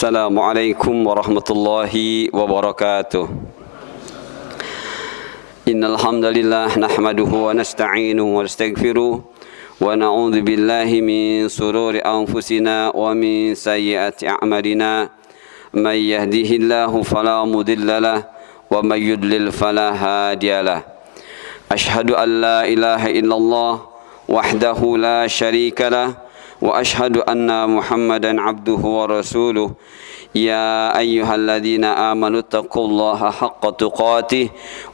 Assalamualaikum warahmatullahi wabarakatuh. Innal hamdalillah nahmaduhu wa nasta'inuhu wa nastaghfiruh wa na'udzu billahi min shururi anfusina wa min sayyiati a'malina. May yahdihillahu fala mudilla lahu wa may yudlil fala hadiya lahu. Ashhadu an la ilaha illallah wahdahu la syarika lahu wa ashhadu anna Muhammadan abduhu wa rasuluh. Ya ayyuhalladzina amanu taqullaha haqqa tuqatih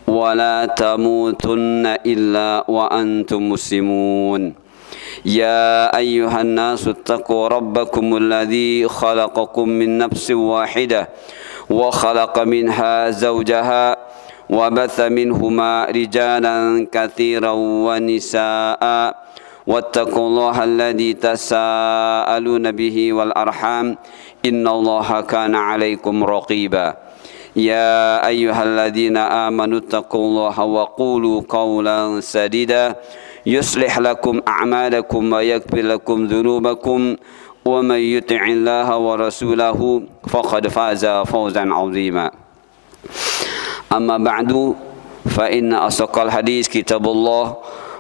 wa la tamutunna illa wa antum muslimun. Ya ayyuhan nasu taqu rabbakumul ladzi khalaqakum min nafsin wahidah wa khalaqa minha zawjaha wa batha minhuma rijalan katsiran wa nisaa'a واتقوا الله الذي تساءلون به والأرحام إن الله كان عليكم رقيبا يا أيها الذين آمنوا اتقوا الله وقولوا قولا سديدا يصلح لكم أعمالكم ويغفر لكم ذنوبكم ومن يطع الله ورسوله فقد فاز فوزا عظيما أما بعد فإن أصدق الحديث كتاب الله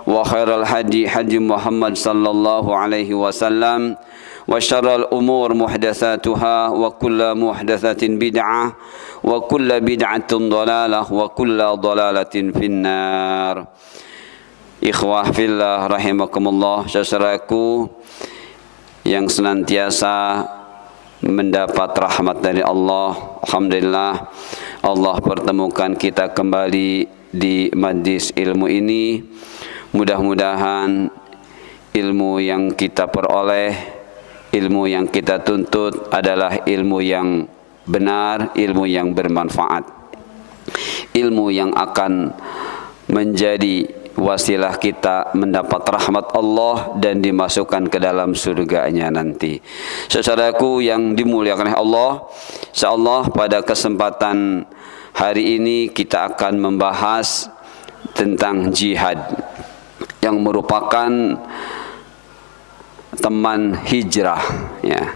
وخير الهدي هدي محمد صلى الله عليه وسلم وشر الأمور محدثاتها وكل محدثة بدعة وكل بدعة ضلالة وكل ضلالة في النار. Ikhwah fillah rahimakumullah, saudaraku yang senantiasa mendapat rahmat dari Allah. Alhamdulillah Allah pertemukan kita kembali di majlis ilmu ini. Mudah-mudahan ilmu yang kita peroleh, ilmu yang kita tuntut adalah ilmu yang benar, ilmu yang bermanfaat, ilmu yang akan menjadi wasilah kita mendapat rahmat Allah dan dimasukkan ke dalam surganya nanti. Saudaraku yang dimuliakan oleh Allah, insyaallah pada kesempatan hari ini kita akan membahas tentang jihad yang merupakan teman hijrah, ya,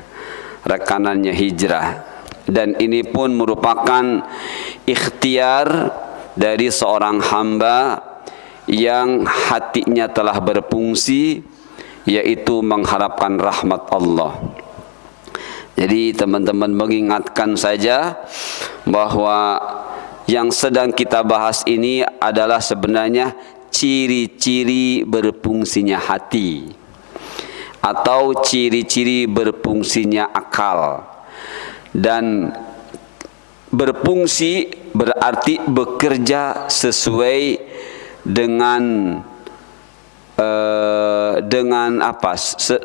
rekanannya hijrah, dan ini pun merupakan ikhtiar dari seorang hamba yang hatinya telah berfungsi, yaitu mengharapkan rahmat Allah. Jadi teman-teman mengingatkan saja bahwa yang sedang kita bahas ini adalah sebenarnya ciri-ciri berfungsinya hati atau ciri-ciri berfungsinya akal. Dan berfungsi berarti bekerja sesuai dengan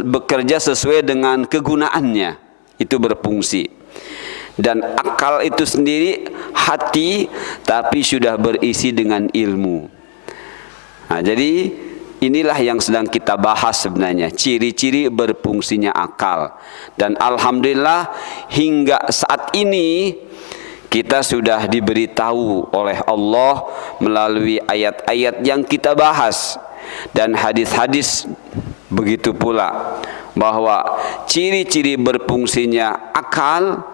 bekerja sesuai dengan kegunaannya, itu berfungsi. Dan akal itu sendiri hati, tapi sudah berisi dengan ilmu. Nah, jadi inilah yang sedang kita bahas sebenarnya, ciri-ciri berfungsinya akal. Dan alhamdulillah hingga saat ini kita sudah diberitahu oleh Allah melalui ayat-ayat yang kita bahas dan hadis-hadis begitu pula, bahwa ciri-ciri berfungsinya akal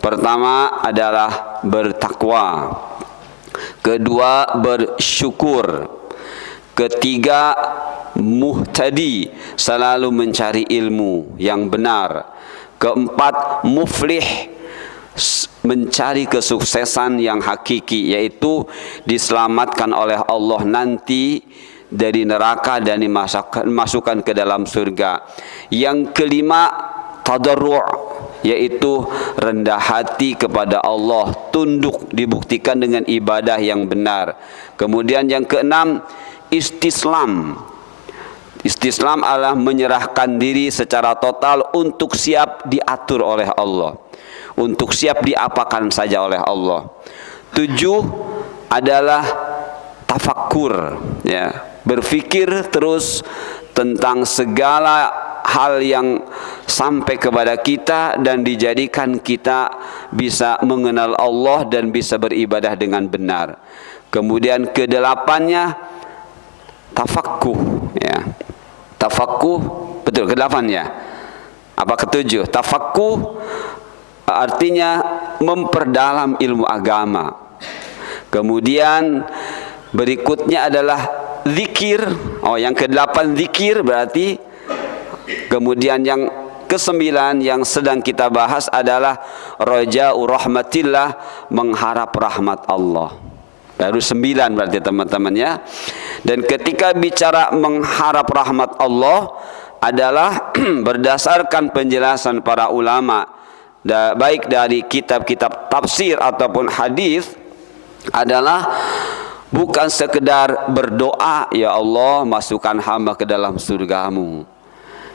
pertama adalah bertakwa, kedua bersyukur, ketiga muhtadi, selalu mencari ilmu yang benar, keempat muflih, mencari kesuksesan yang hakiki, yaitu diselamatkan oleh Allah nanti dari neraka dan dimasukkan ke dalam surga. Yang kelima tadarru', yaitu rendah hati kepada Allah, tunduk, dibuktikan dengan ibadah yang benar. Kemudian yang keenam istislam. Istislam adalah menyerahkan diri secara total untuk siap diatur oleh Allah, untuk siap diapakan saja oleh Allah. 7 adalah tafakkur, ya, berpikir terus tentang segala hal yang sampai kepada kita dan dijadikan kita bisa mengenal Allah dan bisa beribadah dengan benar. Kemudian ke-8-nya tafakkuh, ya. Tafakkuh, betul, ke-8 ya. Apa ke-7? Tafakkuh artinya memperdalam ilmu agama. Kemudian berikutnya adalah zikir. Oh, yang ke-8 zikir berarti. Kemudian yang ke-9 yang sedang kita bahas adalah raja'u rahmatillah, mengharap rahmat Allah. Baru 9 berarti teman-teman ya. Dan ketika bicara mengharap rahmat Allah adalah berdasarkan penjelasan para ulama, baik dari kitab-kitab tafsir ataupun hadis, adalah bukan sekedar berdoa, ya Allah masukkan hamba ke dalam surgamu,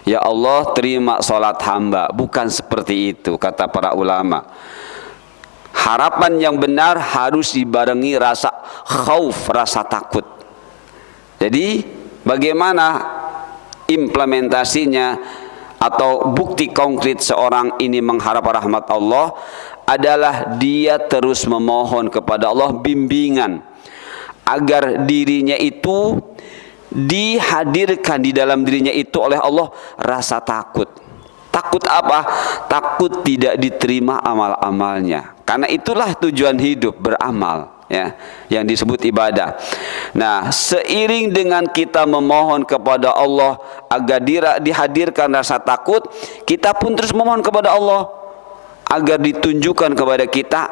ya Allah terima salat hamba. Bukan seperti itu kata para ulama. Harapan yang benar harus dibarengi rasa khauf, rasa takut. Jadi bagaimana implementasinya atau bukti konkret seorang ini mengharap rahmat Allah adalah dia terus memohon kepada Allah bimbingan agar dirinya itu dihadirkan di dalam dirinya itu oleh Allah rasa takut. Takut apa? Takut tidak diterima amal-amalnya. Karena itulah tujuan hidup, beramal, ya, yang disebut ibadah. Nah, seiring dengan kita memohon kepada Allah agar dihadirkan rasa takut, kita pun terus memohon kepada Allah agar ditunjukkan kepada kita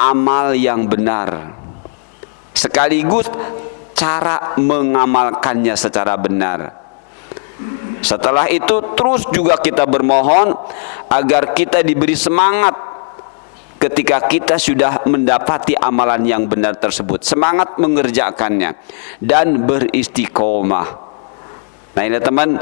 amal yang benar, sekaligus cara mengamalkannya secara benar. Setelah itu terus juga kita bermohon agar kita diberi semangat ketika kita sudah mendapati amalan yang benar tersebut, semangat mengerjakannya dan beristiqomah. Nah, ini teman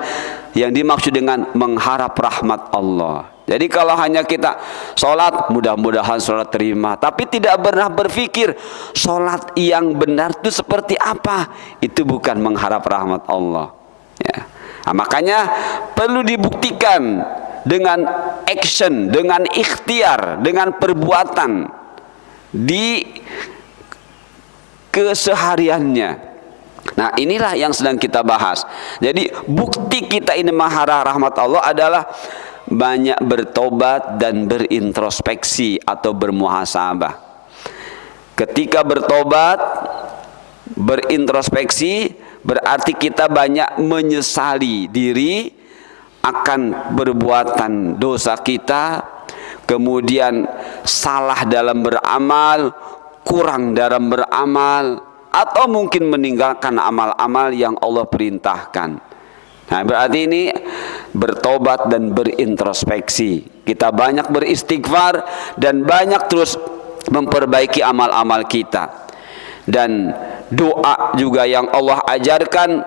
yang dimaksud dengan mengharap rahmat Allah. Jadi kalau hanya kita sholat, mudah-mudahan sholat terima, tapi tidak pernah berpikir sholat yang benar itu seperti apa, itu bukan mengharap rahmat Allah, ya. Nah, makanya perlu dibuktikan dengan action, dengan ikhtiar, dengan perbuatan di kesehariannya. Nah, inilah yang sedang kita bahas. Jadi bukti kita ini mengharap rahmat Allah adalah banyak bertobat dan berintrospeksi atau bermuhasabah. Ketika bertobat, berintrospeksi, berarti kita banyak menyesali diri akan perbuatan dosa kita, kemudian salah dalam beramal, kurang dalam beramal, atau mungkin meninggalkan amal-amal yang Allah perintahkan. Nah, berarti ini bertobat dan berintrospeksi. Kita banyak beristighfar dan banyak terus memperbaiki amal-amal kita. Dan doa juga yang Allah ajarkan,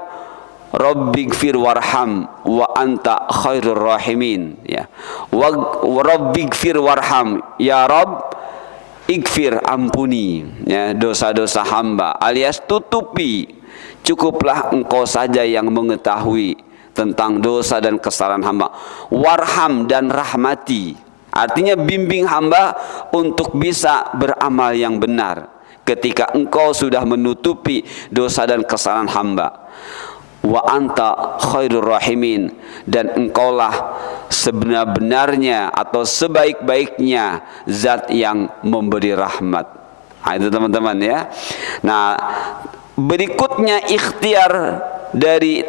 Rabbighfir warham wa anta khairur rahimin, ya. Rabbighfir warham, ya Rabb ighfir, ampuni, ya, dosa-dosa hamba, alias tutupi, cukuplah engkau saja yang mengetahui tentang dosa dan kesalahan hamba. Warham, dan rahmati, artinya bimbing hamba untuk bisa beramal yang benar ketika engkau sudah menutupi dosa dan kesalahan hamba. Wa anta khairur rahimin, dan engkaulah sebenar-benarnya atau sebaik-baiknya zat yang memberi rahmat. Nah, itu teman-teman ya. Nah, berikutnya ikhtiar dari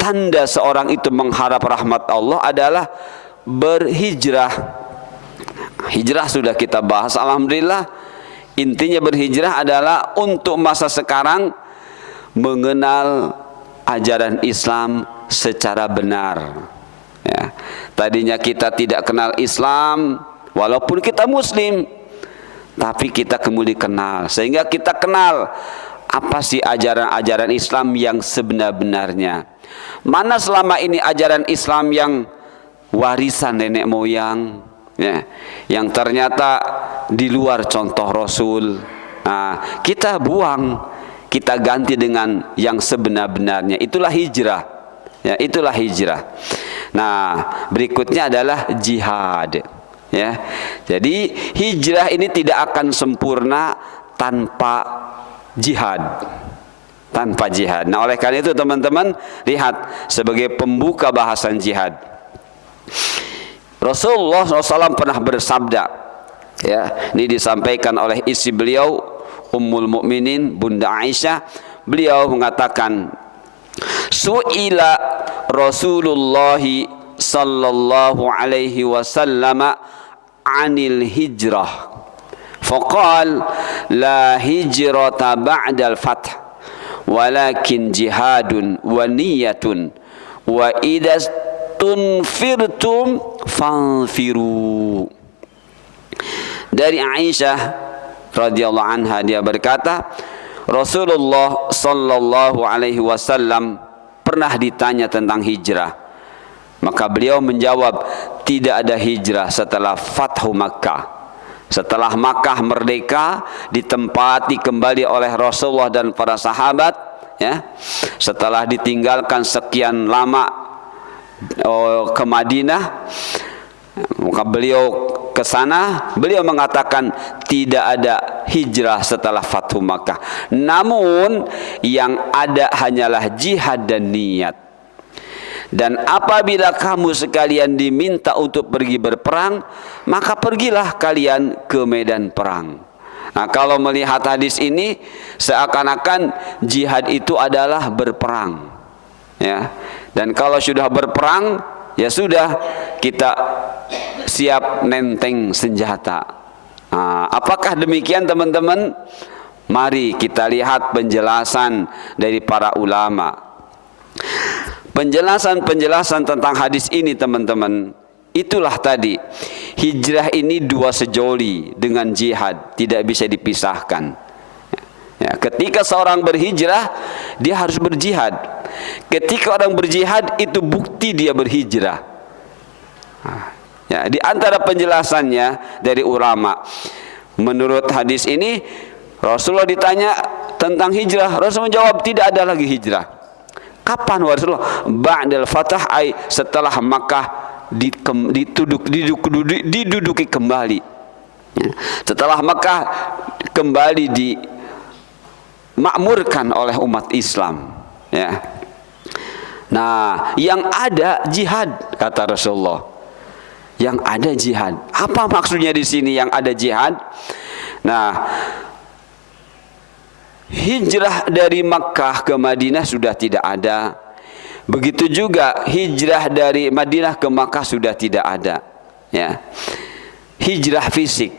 tanda seorang itu mengharap rahmat Allah adalah berhijrah. Hijrah sudah kita bahas, alhamdulillah. Intinya berhijrah adalah untuk masa sekarang mengenal ajaran Islam secara benar, ya. Tadinya kita tidak kenal Islam, walaupun kita Muslim, tapi kita kemudian kenal, sehingga kita kenal apa sih ajaran-ajaran Islam yang sebenar-benarnya. Mana selama ini ajaran Islam yang warisan nenek moyang, ya, yang ternyata di luar contoh Rasul. Nah, kita buang, kita ganti dengan yang sebenar-benarnya. Itulah hijrah, ya, itulah hijrah. Nah, berikutnya adalah jihad, ya. Jadi hijrah ini tidak akan sempurna tanpa jihad, tanpa jihad. Nah, oleh karena itu teman-teman lihat sebagai pembuka bahasan jihad, Rasulullah SAW pernah bersabda, ya, ini disampaikan oleh istri beliau Ummul Mukminin Bunda Aisyah. Beliau mengatakan, su'ila Rasulullah sallallahu alaihi wasallam anil hijrah faqal la hijrata ba'dal fath walakin jihadun wa niyatun wa idza tunfirtum fanfiru. Dari Aisyah radhiyallahu anha, dia berkata, Rasulullah sallallahu alaihi wasallam pernah ditanya tentang hijrah. Maka beliau menjawab, tidak ada hijrah setelah Fathu Makkah. Setelah Makkah merdeka, ditempati kembali oleh Rasulullah dan para sahabat, ya. Setelah ditinggalkan sekian lama ke Madinah, maka beliau ke sana, beliau mengatakan tidak ada hijrah setelah Fathu Makkah. Namun yang ada hanyalah jihad dan niat. Dan apabila kamu sekalian diminta untuk pergi berperang, maka pergilah kalian ke medan perang. Nah, kalau melihat hadis ini, seakan-akan jihad itu adalah berperang, ya. Dan kalau sudah berperang, ya sudah, kita siap nenteng senjata. Nah, apakah demikian teman-teman? Mari kita lihat penjelasan dari para ulama. Penjelasan-penjelasan tentang hadis ini teman-teman, itulah tadi, hijrah ini dua sejoli dengan jihad, tidak bisa dipisahkan. Ya, ketika seorang berhijrah, dia harus berjihad. Ketika orang berjihad, itu bukti dia berhijrah. Nah, ya, di antara penjelasannya dari ulama, menurut hadis ini, Rasulullah ditanya tentang hijrah, Rasul menjawab tidak ada lagi hijrah. Kapan Rasulullah? Ba'dal fatah, ay setelah Makkah diduduki kembali. Ya. Setelah Makkah kembali dimakmurkan oleh umat Islam. Ya. Nah, yang ada jihad, kata Rasulullah. Yang ada jihad. Apa maksudnya di sini yang ada jihad? Nah, hijrah dari Makkah ke Madinah sudah tidak ada. Begitu juga hijrah dari Madinah ke Makkah sudah tidak ada. Ya. Hijrah fisik.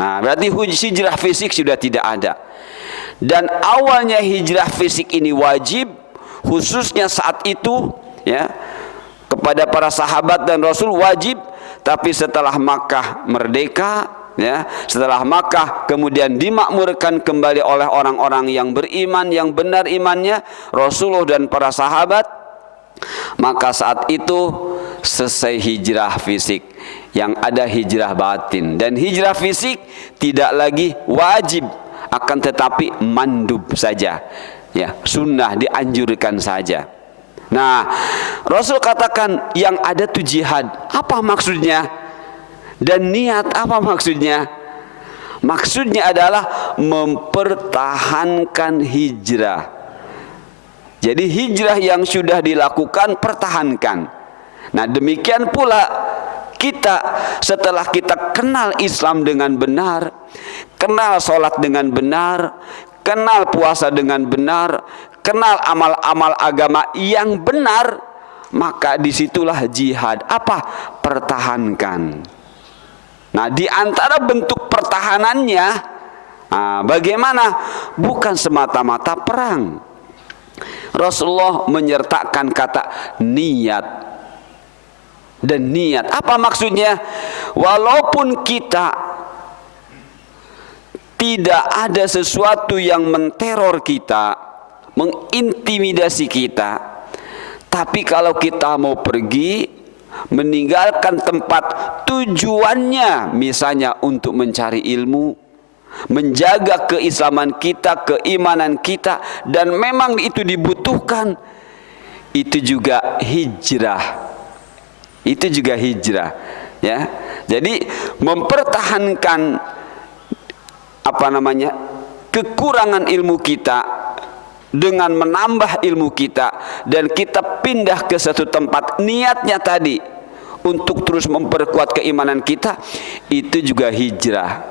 Nah, berarti hijrah fisik sudah tidak ada. Dan awalnya hijrah fisik ini wajib, khususnya saat itu, ya, kepada para sahabat dan Rasul wajib. Tapi setelah Makkah merdeka, ya, setelah Makkah kemudian dimakmurkan kembali oleh orang-orang yang beriman, yang benar imannya, Rasulullah dan para sahabat, maka saat itu selesai hijrah fisik, yang ada hijrah batin. Dan hijrah fisik tidak lagi wajib, akan tetapi mandub saja, ya, sunnah, dianjurkan saja. Nah, Rasul katakan yang ada itu jihad. Apa maksudnya? Dan niat apa maksudnya? Maksudnya adalah mempertahankan hijrah. Jadi hijrah yang sudah dilakukan pertahankan. Nah, demikian pula kita setelah kita kenal Islam dengan benar, kenal sholat dengan benar, kenal puasa dengan benar, kenal amal-amal agama yang benar, maka disitulah jihad. Apa? Pertahankan. Nah, di antara bentuk pertahanannya, bagaimana? Bukan semata-mata perang. Rasulullah menyertakan kata niat. Dan niat, apa maksudnya? Walaupun kita tidak ada sesuatu yang menteror kita, mengintimidasi kita, tapi kalau kita mau pergi, meninggalkan tempat tujuannya, misalnya untuk mencari ilmu, menjaga keislaman kita, keimanan kita, dan memang itu dibutuhkan, itu juga hijrah. Itu juga hijrah, ya. Jadi mempertahankan kekurangan ilmu kita dengan menambah ilmu kita, dan kita pindah ke satu tempat, niatnya tadi untuk terus memperkuat keimanan kita, itu juga hijrah.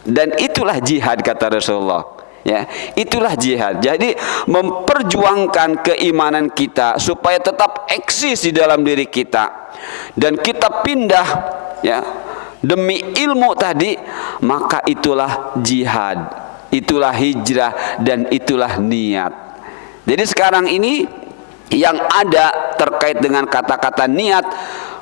Dan itulah jihad kata Rasulullah. Ya, itulah jihad. Jadi memperjuangkan keimanan kita supaya tetap eksis di dalam diri kita, dan kita pindah ya demi ilmu tadi, maka itulah jihad, itulah hijrah, dan itulah niat. Jadi sekarang ini yang ada terkait dengan kata-kata niat,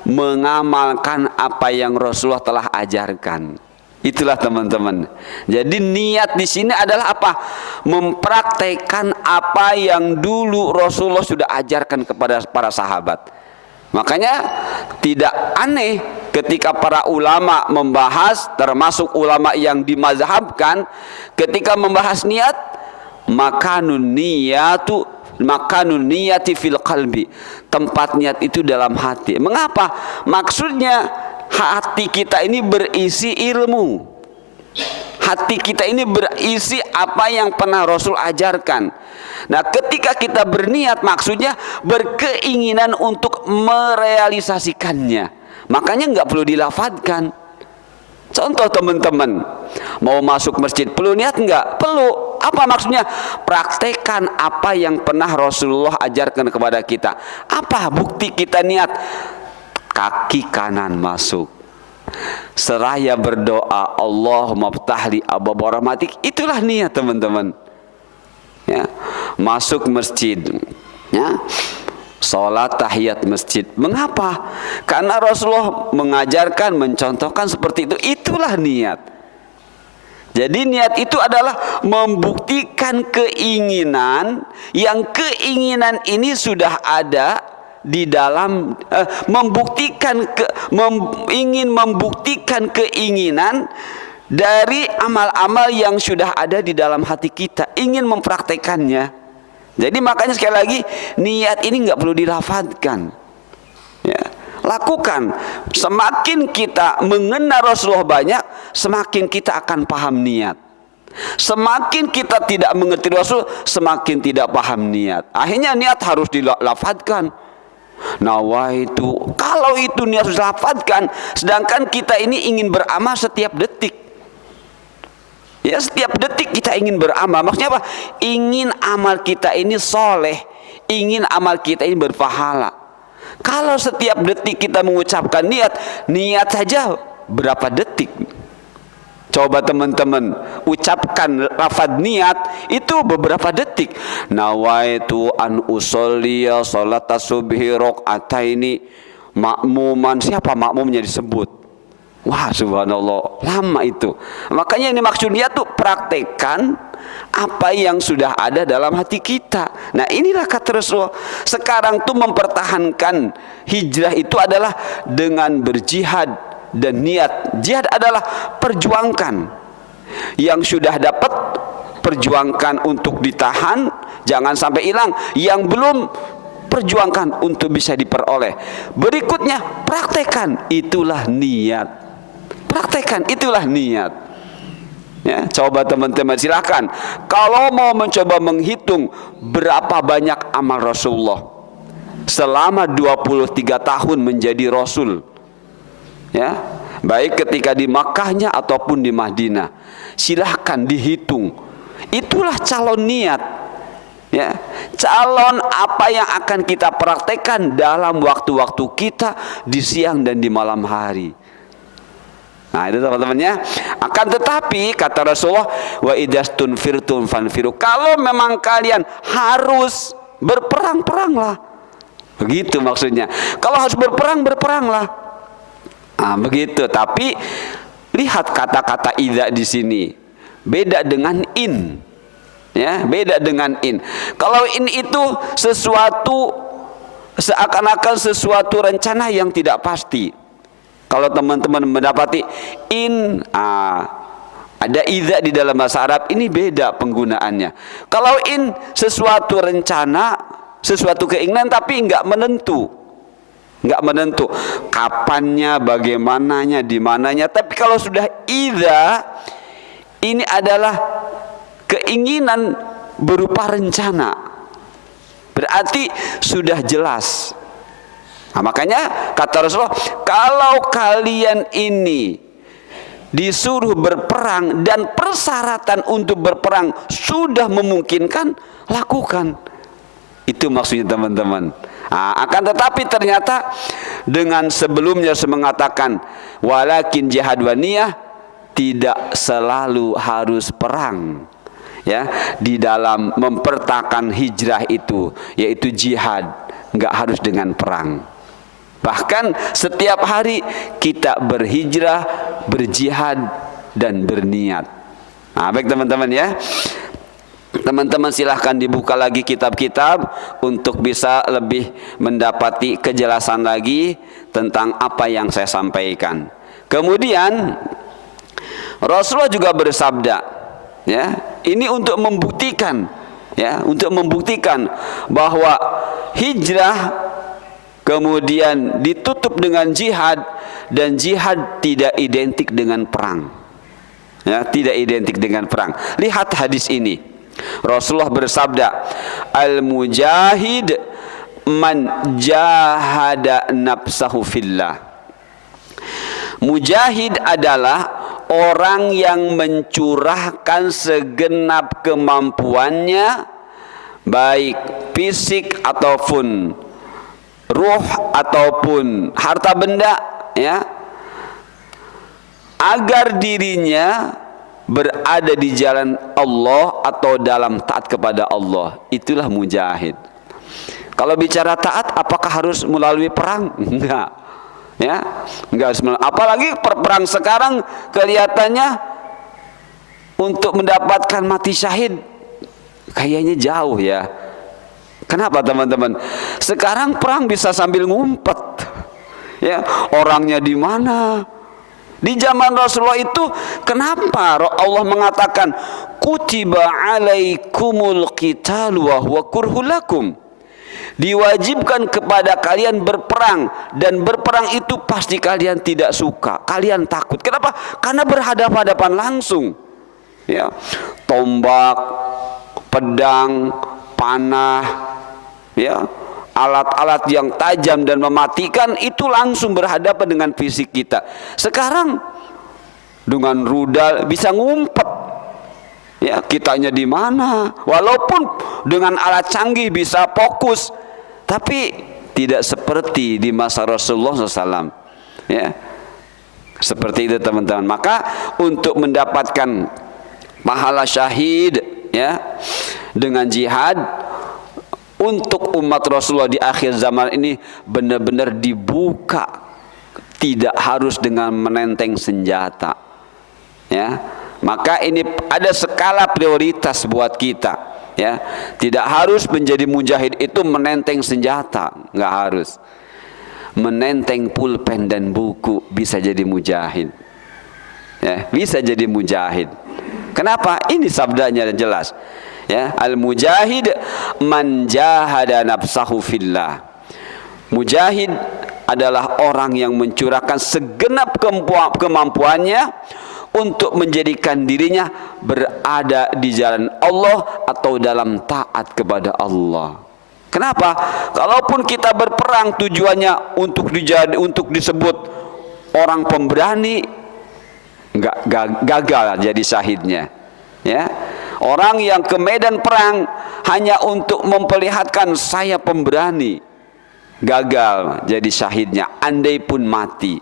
mengamalkan apa yang Rasulullah telah ajarkan. Itulah teman-teman. Jadi niat di sini adalah apa? Mempraktekkan apa yang dulu Rasulullah sudah ajarkan kepada para sahabat. Makanya tidak aneh ketika para ulama membahas, termasuk ulama yang dimazhabkan, ketika membahas niat, makanun niyati fil qalbi. Tempat niat itu dalam hati. Mengapa? Maksudnya hati kita ini berisi ilmu. Hati kita ini berisi apa yang pernah Rasul ajarkan. Nah, ketika kita berniat, maksudnya berkeinginan untuk merealisasikannya. Makanya nggak perlu dilafadzkan. Contoh teman-teman, mau masuk masjid perlu niat nggak? Perlu. Apa maksudnya? Praktekkan apa yang pernah Rasulullah ajarkan kepada kita. Apa bukti kita niat? Kaki kanan masuk, seraya berdoa, Allahumma ftahli abwaaba rahmatik. Itulah niat teman-teman. Ya, masuk masjid, ya, sholat tahiyat masjid. Mengapa? Karena Rasulullah mengajarkan, mencontohkan seperti itu. Itulah niat. Jadi niat itu adalah membuktikan keinginan, yang keinginan ini sudah ada di dalam, ingin membuktikan keinginan dari amal-amal yang sudah ada di dalam hati kita, ingin mempraktekannya. Jadi makanya sekali lagi, niat ini nggak perlu dilafadzkan. Ya, lakukan. Semakin kita mengenal Rasulullah banyak, semakin kita akan paham niat. Semakin kita tidak mengerti Rasul, semakin tidak paham niat. Akhirnya niat harus dilafadzkan. Nawaitu, kalau itu niat harus dilafadzkan, sedangkan kita ini ingin beramal setiap detik. Ya, setiap detik kita ingin beramal. Maksudnya apa? Ingin amal kita ini soleh, ingin amal kita ini berpahala. Kalau setiap detik kita mengucapkan niat saja berapa detik? Coba teman-teman ucapkan lafaz niat itu beberapa detik. Nawaitu an usolliya salata subhi raqataini makmuman. Siapa makmumnya disebut? Wah, subhanallah, lama itu. Makanya ini maksud niat tuh praktekkan apa yang sudah ada dalam hati kita. Nah, inilah kata Rasulullah. Sekarang tuh mempertahankan hijrah itu adalah dengan berjihad. Dan niat jihad adalah perjuangkan yang sudah dapat, perjuangkan untuk ditahan, jangan sampai hilang. Yang belum, perjuangkan untuk bisa diperoleh. Berikutnya, praktekkan, itulah niat. Praktekkan, itulah niat. Ya, coba teman-teman silakan. Kalau mau mencoba menghitung berapa banyak amal Rasulullah selama 23 tahun menjadi Rasul, ya, baik ketika di Makkahnya ataupun di Madinah, silahkan dihitung. Itulah calon niat, ya, calon apa yang akan kita praktekkan dalam waktu-waktu kita di siang dan di malam hari. Nah, itu teman-temannya. Akan tetapi kata Rasulullah, wa idastunfirtum fanfiru, kalau memang kalian harus berperang, peranglah. Begitu maksudnya. Kalau harus berperang, berperanglah. Nah, begitu. Tapi lihat kata-kata idza di sini beda dengan in, ya, beda dengan in. Kalau in itu sesuatu, seakan-akan sesuatu rencana yang tidak pasti. Kalau teman-teman mendapati in, ada idza di dalam bahasa Arab, ini beda penggunaannya. Kalau in sesuatu rencana, sesuatu keinginan tapi nggak menentu. Nggak menentu kapannya, bagaimananya, di mananya. Tapi kalau sudah idza, ini adalah keinginan berupa rencana. Berarti sudah jelas. Nah, makanya kata Rasulullah, kalau kalian ini disuruh berperang dan persyaratan untuk berperang sudah memungkinkan, lakukan. Itu maksudnya teman-teman. Nah, akan tetapi ternyata dengan sebelumnya mengatakan walakin jihad wa niyah, tidak selalu harus perang. Ya, di dalam mempertahankan hijrah itu, yaitu jihad, nggak harus dengan perang. Bahkan setiap hari kita berhijrah, berjihad dan berniat. Nah, baik teman-teman ya. Teman-teman silahkan dibuka lagi kitab-kitab untuk bisa lebih mendapati kejelasan lagi tentang apa yang saya sampaikan. Kemudian Rasulullah juga bersabda, ya, ini untuk membuktikan, ya, untuk membuktikan bahwa hijrah kemudian ditutup dengan jihad, dan jihad tidak identik dengan perang. Ya, tidak identik dengan perang. Lihat hadis ini. Rasulullah bersabda, al-mujahid man jahada nafsahu fillah. Mujahid adalah orang yang mencurahkan segenap kemampuannya, baik fisik ataupun ruh ataupun harta benda, ya, agar dirinya berada di jalan Allah atau dalam taat kepada Allah. Itulah mujahid. Kalau bicara taat, apakah harus melalui perang? Enggak, ya, enggak harus melalui. Apalagi perang sekarang kelihatannya untuk mendapatkan mati syahid kayaknya jauh, ya. Kenapa teman-teman? Sekarang perang bisa sambil ngumpet, ya, orangnya di mana? Di zaman Rasulullah itu, kenapa Allah mengatakan kutiba alaikumul qitalu wa huwa kurhul lakum? Diwajibkan kepada kalian berperang, dan berperang itu pasti kalian tidak suka, kalian takut. Kenapa? Karena berhadapan-hadapan langsung, ya, tombak, pedang, panah, ya, alat-alat yang tajam dan mematikan itu langsung berhadapan dengan fisik kita. Sekarang dengan rudal bisa ngumpet, ya, kitanya di mana. Walaupun dengan alat canggih bisa fokus, tapi tidak seperti di masa Rasulullah SAW, ya. Seperti itu teman-teman. Maka untuk mendapatkan pahala syahid, ya, dengan jihad, untuk umat Rasulullah di akhir zaman ini benar-benar dibuka, tidak harus dengan menenteng senjata, ya. Maka ini ada skala prioritas buat kita, ya. Tidak harus menjadi mujahid itu menenteng senjata, nggak harus. Menenteng pulpen dan buku bisa jadi mujahid, ya, bisa jadi mujahid. Kenapa? Ini sabdanya jelas. Ya, al-mujahid man jahada nafsahu fillah. Mujahid adalah orang yang mencurahkan segenap kemampuannya untuk menjadikan dirinya berada di jalan Allah atau dalam taat kepada Allah. Kenapa? Kalaupun kita berperang tujuannya untuk disebut orang pemberani, gagal jadi syahidnya, ya. Orang yang ke medan perang hanya untuk memperlihatkan saya pemberani, gagal jadi syahidnya. Andai pun mati,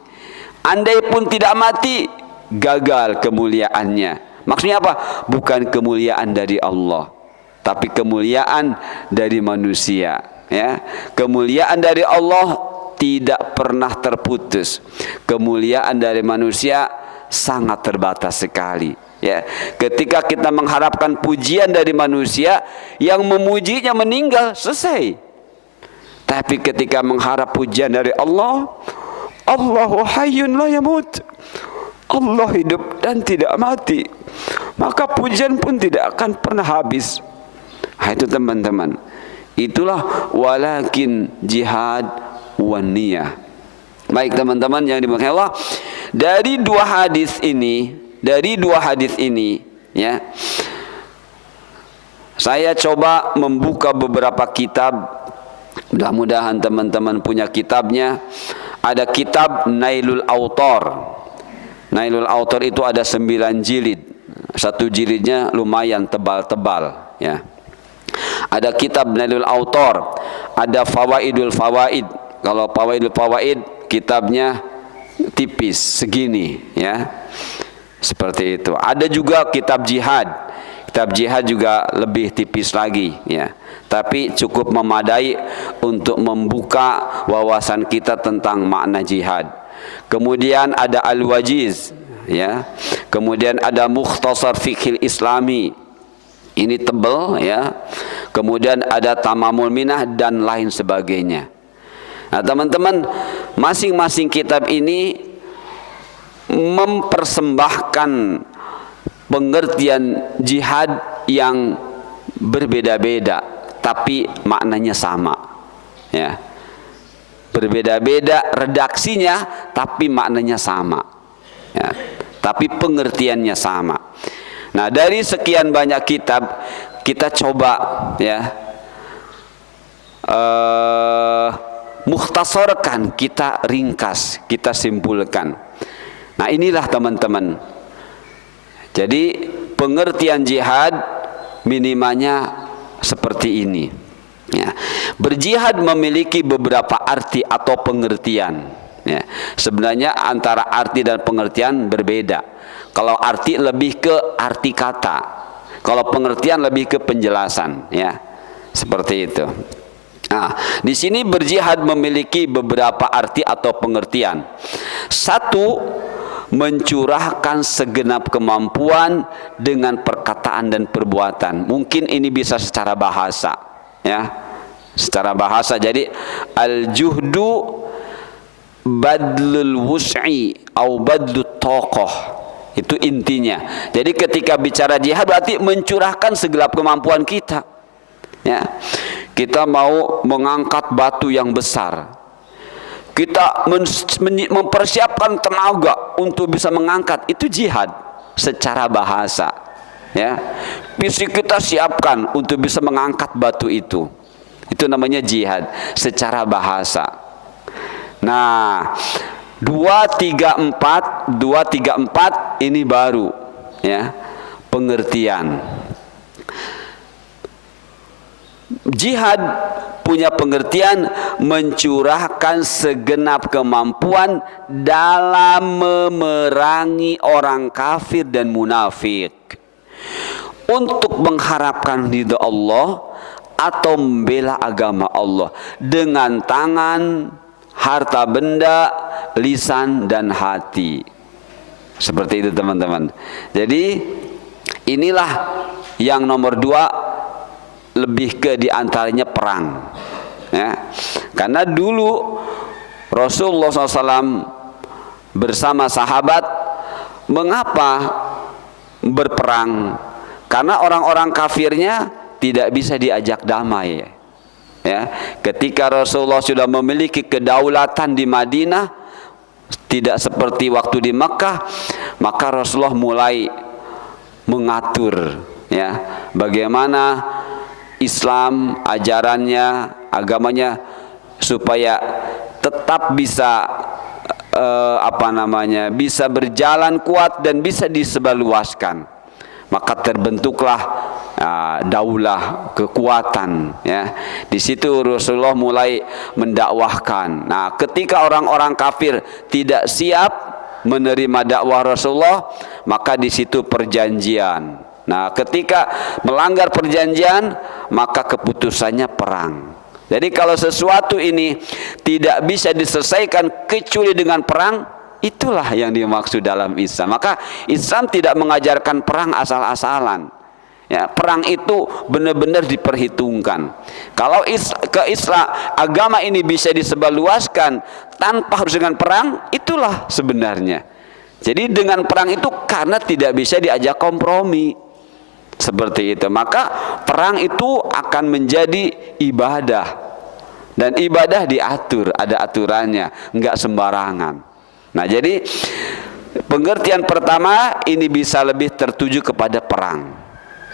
andai pun tidak mati, gagal kemuliaannya. Maksudnya apa? Bukan kemuliaan dari Allah, tapi kemuliaan dari manusia, ya. Kemuliaan dari Allah tidak pernah terputus. Kemuliaan dari manusia sangat terbatas sekali, ya. Ketika kita mengharapkan pujian dari manusia, yang memujinya meninggal, selesai. Tapi ketika mengharap pujian dari Allah, Allahu hayyun la yamut, Allah hidup dan tidak mati, maka pujian pun tidak akan pernah habis. Nah, itu teman-teman, itulah walakin jihad wan niyah. Baik teman-teman yang dimaksud Allah, dari dua hadis ini, ya, saya coba membuka beberapa kitab Mudah-mudahan teman-teman punya kitabnya. Ada kitab Nailul Autor. Nailul Autor itu ada 9 jilid. Satu jilidnya lumayan tebal-tebal, ya. Ada kitab Nailul Autor, ada Fawaidul Fawaid. Kalau Fawaidul Fawaid kitabnya tipis segini, ya. Seperti itu. Ada juga kitab jihad. Kitab jihad juga lebih tipis lagi, ya. Tapi cukup memadai untuk membuka wawasan kita tentang makna jihad. Kemudian ada Al-Wajiz, ya. Kemudian ada Mukhtasar Fiqhil Islami. Ini tebal, ya. Kemudian ada Tamamul Minah dan lain sebagainya. Nah, teman-teman, masing-masing kitab ini mempersembahkan pengertian jihad yang berbeda-beda, tapi maknanya sama, ya. Berbeda-beda redaksinya, tapi maknanya sama, ya. Tapi pengertiannya sama. Nah, dari sekian banyak kitab kita coba, ya, mukhtasarkan, kita ringkas, kita simpulkan. Nah, inilah teman-teman. Jadi pengertian jihad minimalnya seperti ini, ya. Berjihad memiliki beberapa arti atau pengertian, ya. Sebenarnya antara arti dan pengertian berbeda. Kalau arti lebih ke arti kata, kalau pengertian lebih ke penjelasan, ya. Seperti itu. Nah, di sini berjihad memiliki beberapa arti atau pengertian. Satu, mencurahkan segenap kemampuan dengan perkataan dan perbuatan. Mungkin ini bisa secara bahasa, ya. Secara bahasa. Jadi al-juhdu badlul wus'i au badlut taqah. Itu intinya. Jadi ketika bicara jihad berarti mencurahkan segenap kemampuan kita, ya. Kita mau mengangkat batu yang besar, kita mempersiapkan tenaga untuk bisa mengangkat, itu jihad secara bahasa, ya. Fisik kita siapkan untuk bisa mengangkat batu itu namanya jihad secara bahasa. Nah, 2, 3, 4 ini baru, ya, pengertian. Jihad punya pengertian mencurahkan segenap kemampuan dalam memerangi orang kafir dan munafik untuk mengharapkan ridha Allah atau membela agama Allah dengan tangan, harta benda, lisan dan hati. Seperti itu teman-teman. Jadi inilah yang nomor 2, lebih ke diantaranya perang, ya. Karena dulu Rasulullah SAW bersama sahabat, mengapa berperang? Karena orang-orang kafirnya tidak bisa diajak damai, ya. Ketika Rasulullah sudah memiliki kedaulatan di Madinah, tidak seperti waktu di Mekah, maka Rasulullah mulai mengatur, ya, bagaimana Islam, ajarannya, agamanya supaya tetap bisa bisa berjalan kuat dan bisa disebarluaskan. Maka terbentuklah daulah, kekuatan, ya. Di situ Rasulullah mulai mendakwahkan. Nah, ketika orang-orang kafir tidak siap menerima dakwah Rasulullah, maka di situ perjanjian. Nah, ketika melanggar perjanjian, maka keputusannya perang. Jadi kalau sesuatu ini tidak bisa diselesaikan kecuali dengan perang, itulah yang dimaksud dalam Islam. Maka Islam tidak mengajarkan perang asal-asalan, ya. Perang itu benar-benar diperhitungkan. Kalau agama ini bisa disebarluaskan tanpa harus dengan perang, itulah sebenarnya. Jadi dengan perang itu karena tidak bisa diajak kompromi. Seperti itu. Maka perang itu akan menjadi ibadah, dan ibadah diatur, ada aturannya, enggak sembarangan. Nah, jadi pengertian pertama ini bisa lebih tertuju kepada perang,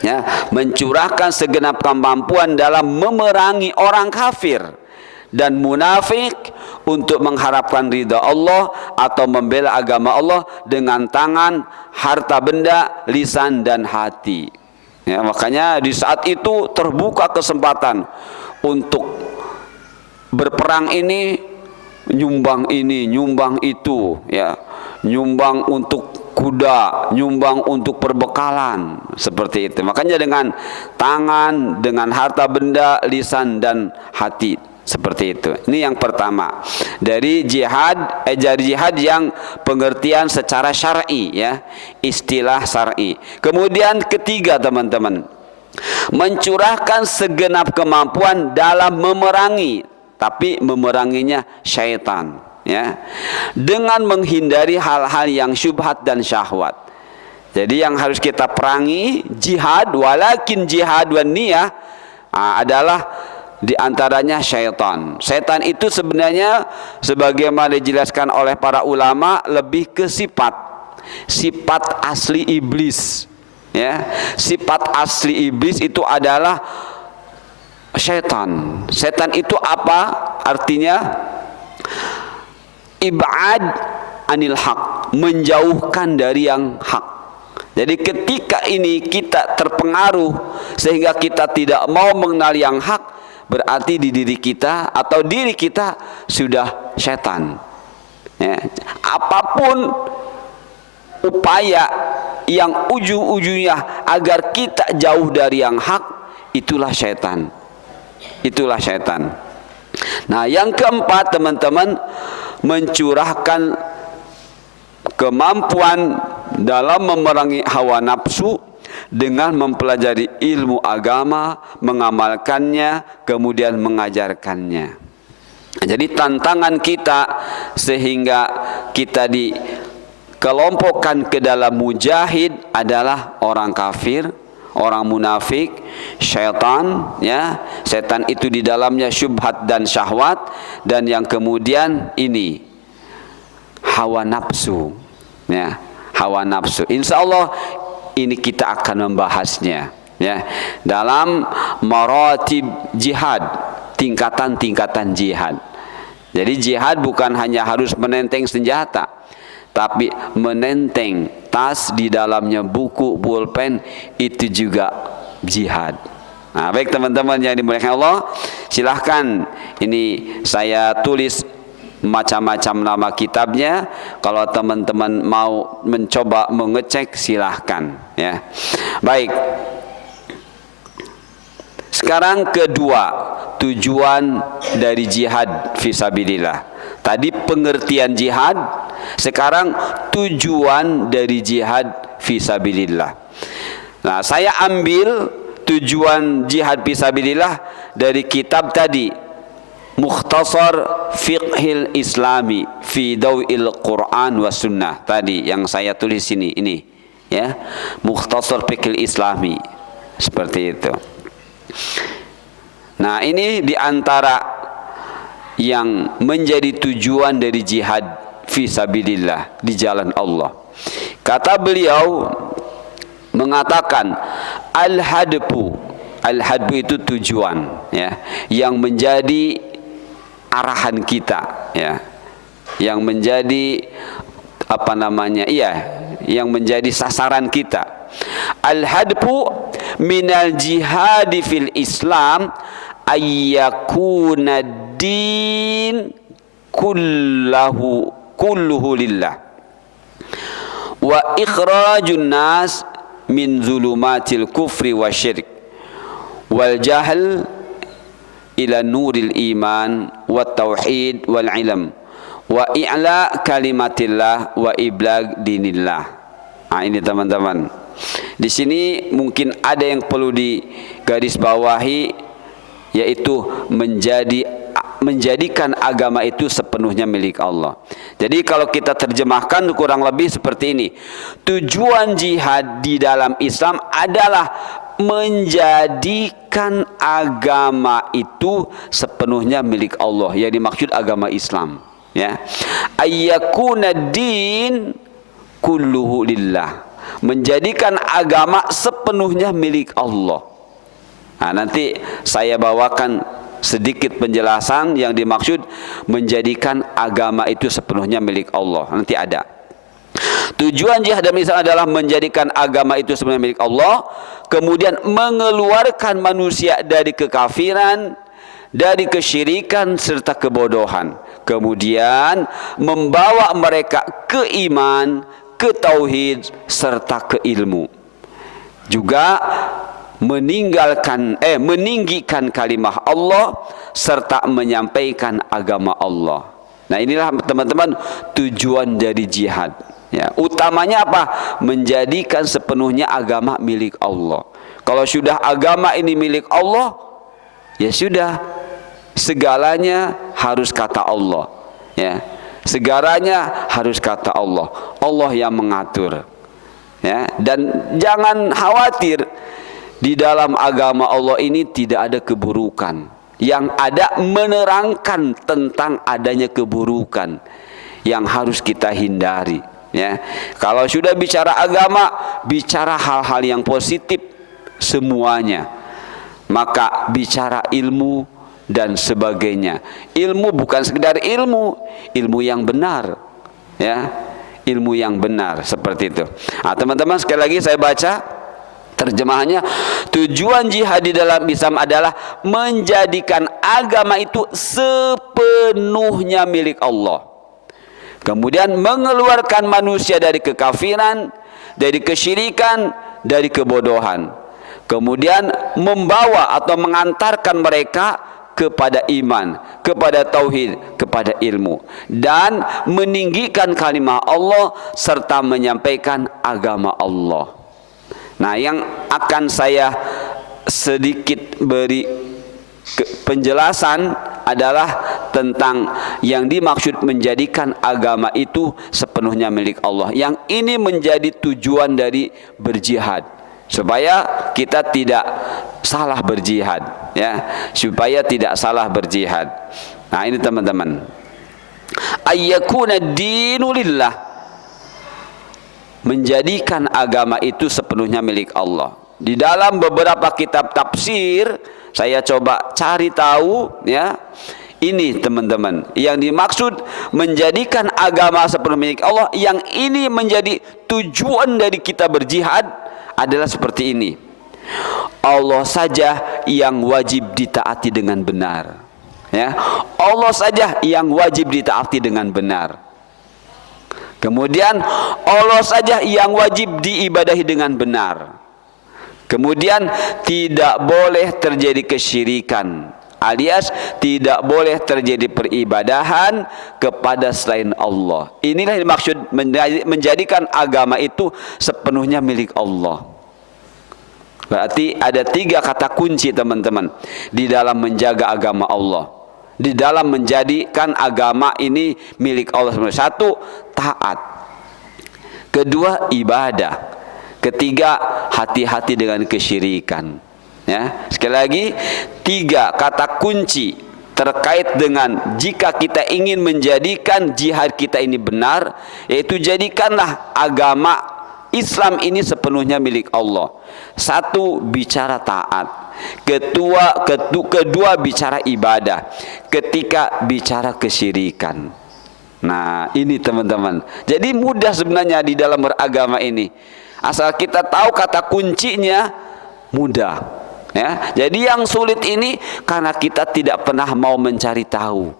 ya, mencurahkan segenap kemampuan dalam memerangi orang kafir dan munafik untuk mengharapkan ridha Allah atau membela agama Allah dengan tangan, harta benda, lisan dan hati. Ya, makanya di saat itu terbuka kesempatan untuk berperang ini, nyumbang itu, ya, nyumbang untuk kuda, nyumbang untuk perbekalan, seperti itu. Makanya dengan tangan, dengan harta benda, lisan dan hati, seperti itu. Ini yang pertama dari jihad, jihad yang pengertian secara syar'i, ya, istilah syar'i. Kemudian ketiga, teman-teman, mencurahkan segenap kemampuan dalam memerangi, tapi memeranginya syaitan, ya, dengan menghindari hal-hal yang syubhat dan syahwat. Jadi yang harus kita perangi jihad, walakin jihad wan niyah adalah diantaranya syaitan. Syaitan itu sebenarnya sebagaimana dijelaskan oleh para ulama lebih ke sifat asli iblis, ya. Sifat asli iblis itu adalah syaitan. Syaitan itu apa artinya? Ib'ad anil haq, menjauhkan dari yang hak. Jadi ketika ini kita terpengaruh sehingga kita tidak mau mengenal yang hak, berarti di diri kita atau diri kita sudah syaitan, ya. Apapun upaya yang ujung-ujungnya agar kita jauh dari yang hak, itulah syaitan. Itulah syaitan. Nah, yang keempat, teman-teman, mencurahkan kemampuan dalam memerangi hawa nafsu dengan mempelajari ilmu agama, mengamalkannya, kemudian mengajarkannya. Jadi tantangan kita sehingga kita dikelompokkan ke dalam mujahid adalah orang kafir, orang munafik, syaitan, ya. Syaitan itu di dalamnya syubhat dan syahwat, dan yang kemudian ini hawa nafsu, ya, hawa nafsu. Insya Allah ini kita akan membahasnya, ya, dalam maratib jihad, tingkatan-tingkatan jihad. Jadi jihad bukan hanya harus menenteng senjata, tapi menenteng tas di dalamnya buku, pulpen, itu juga jihad. Nah, baik teman-teman yang dimuliakan Allah, silahkan ini saya tulis macam-macam nama kitabnya. Kalau teman-teman mau mencoba mengecek, silahkan, ya. Baik. Sekarang kedua, tujuan dari jihad fisabilillah. Tadi pengertian jihad, sekarang tujuan dari jihad fisabilillah. Nah, saya ambil tujuan jihad fisabilillah dari kitab tadi, Mukhtasar Fiqhil Islami fi Daw'il Quran wa Sunnah, tadi yang saya tulis ini, ya, Mukhtasar Fiqhil Islami, seperti itu. Nah, ini diantara yang menjadi tujuan dari jihad fisabilillah, di jalan Allah. Kata beliau mengatakan al-hadbu itu tujuan, ya, yang menjadi arahan kita, ya, yang menjadi apa namanya, iya, yang menjadi sasaran kita. Al-hadbu minal jihadi fil Islam ayyakuna din kulluhu lillah wa ikhrajun nas min zulumatil kufri wa syirk wal jahl ila nuril iman wa tauhid wal ilm wa i'la kalimatillah wa iblag dinillah. Nah, ini teman-teman, di sini mungkin ada yang perlu digarisbawahi, yaitu menjadikan agama itu sepenuhnya milik Allah. Jadi kalau kita terjemahkan kurang lebih seperti ini. Tujuan jihad di dalam Islam adalah menjadikan agama itu sepenuhnya milik Allah. Yang dimaksud agama Islam, ya. Ayyakuna din kulluhu lillah. Menjadikan agama sepenuhnya milik Allah. Nah, nanti saya bawakan sedikit penjelasan yang dimaksud menjadikan agama itu sepenuhnya milik Allah. Nanti ada. Tujuan jihad dalam Islam adalah menjadikan agama itu sepenuhnya milik Allah, kemudian mengeluarkan manusia dari kekafiran, dari kesyirikan serta kebodohan, kemudian membawa mereka ke iman, ke tauhid serta ke ilmu. Juga meninggikan kalimah Allah serta menyampaikan agama Allah. Nah, inilah teman-teman tujuan dari jihad. Ya, utamanya apa? Menjadikan sepenuhnya agama milik Allah. Kalau sudah agama ini milik Allah, ya sudah, segalanya harus kata Allah. Ya, segalanya harus kata Allah. Allah yang mengatur. Ya, dan jangan khawatir, di dalam agama Allah ini tidak ada keburukan. Yang ada menerangkan tentang adanya keburukan yang harus kita hindari. Ya, kalau sudah bicara agama, bicara hal-hal yang positif semuanya. Maka bicara ilmu dan sebagainya. Ilmu bukan sekedar ilmu, ilmu yang benar. Ya, ilmu yang benar seperti itu. Nah, teman-teman, sekali lagi saya baca terjemahannya. Tujuan jihad di dalam Islam adalah menjadikan agama itu sepenuhnya milik Allah. Kemudian mengeluarkan manusia dari kekafiran, dari kesyirikan, dari kebodohan. Kemudian membawa atau mengantarkan mereka kepada iman, kepada tauhid, kepada ilmu, dan meninggikan kalimah Allah serta menyampaikan agama Allah. Nah, yang akan saya sedikit beri penjelasan adalah tentang yang dimaksud menjadikan agama itu sepenuhnya milik Allah. Yang ini menjadi tujuan dari berjihad, supaya kita tidak salah berjihad, ya, supaya tidak salah berjihad. Nah, ini teman-teman, ayyakuna dinu lillah, menjadikan agama itu sepenuhnya milik Allah. Di dalam beberapa kitab tafsir saya coba cari tahu, ya, ini teman-teman, yang dimaksud menjadikan agama sepenuhnya milik Allah, yang ini menjadi tujuan dari kita berjihad adalah seperti ini. Allah saja yang wajib ditaati dengan benar. Ya, Allah saja yang wajib ditaati dengan benar. Kemudian Allah saja yang wajib diibadahi dengan benar. Kemudian tidak boleh terjadi kesyirikan, alias tidak boleh terjadi peribadahan kepada selain Allah. Inilah yang dimaksud menjadikan agama itu sepenuhnya milik Allah. Berarti ada 3 kata kunci, teman-teman, di dalam menjaga agama Allah, di dalam menjadikan agama ini milik Allah. 1, taat. 2, ibadah. 3, hati-hati dengan kesyirikan. Ya, sekali lagi, 3 kata kunci terkait dengan jika kita ingin menjadikan jihad kita ini benar, yaitu jadikanlah agama Islam ini sepenuhnya milik Allah. 1, bicara taat. Kedua, bicara ibadah. 3, bicara kesyirikan. Nah, ini teman-teman, jadi mudah sebenarnya di dalam beragama ini. Asal kita tahu kata kuncinya, mudah. Ya, jadi yang sulit ini karena kita tidak pernah mau mencari tahu.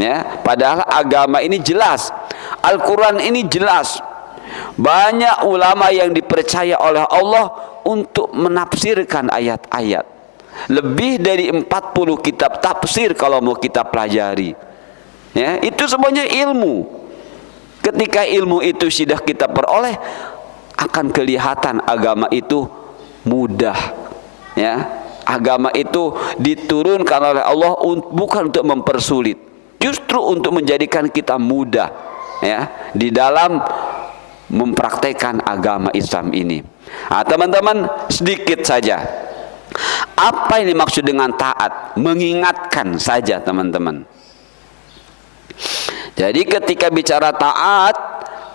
Ya, padahal agama ini jelas, Al-Quran ini jelas. Banyak ulama yang dipercaya oleh Allah untuk menafsirkan ayat-ayat. Lebih dari 40 kitab tafsir kalau mau kita pelajari. Ya, itu semuanya ilmu. Ketika ilmu itu sudah kita peroleh, akan kelihatan agama itu mudah. Ya, agama itu diturunkan oleh Allah bukan untuk mempersulit, justru untuk menjadikan kita mudah, ya, di dalam mempraktekkan agama Islam ini. Nah, teman-teman, sedikit saja apa yang dimaksud dengan taat, mengingatkan saja teman-teman. Jadi ketika bicara taat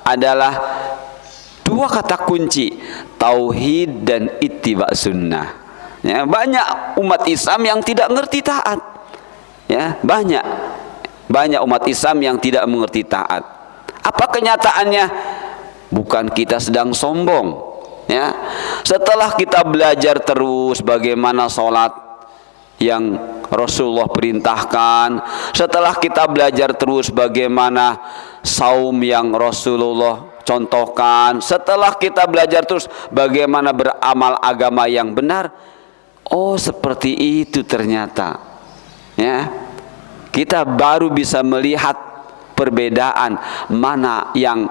adalah 2 kata kunci, tauhid dan ittiba sunnah. Ya, banyak umat Islam yang tidak ngerti taat. Ya, banyak umat Islam yang tidak mengerti taat. Apa kenyataannya? Bukan kita sedang sombong, ya. Setelah kita belajar terus bagaimana sholat yang Rasulullah perintahkan, setelah kita belajar terus bagaimana saum yang Rasulullah contohkan, setelah kita belajar terus bagaimana beramal agama yang benar, oh seperti itu ternyata, ya. Kita baru bisa melihat perbedaan mana yang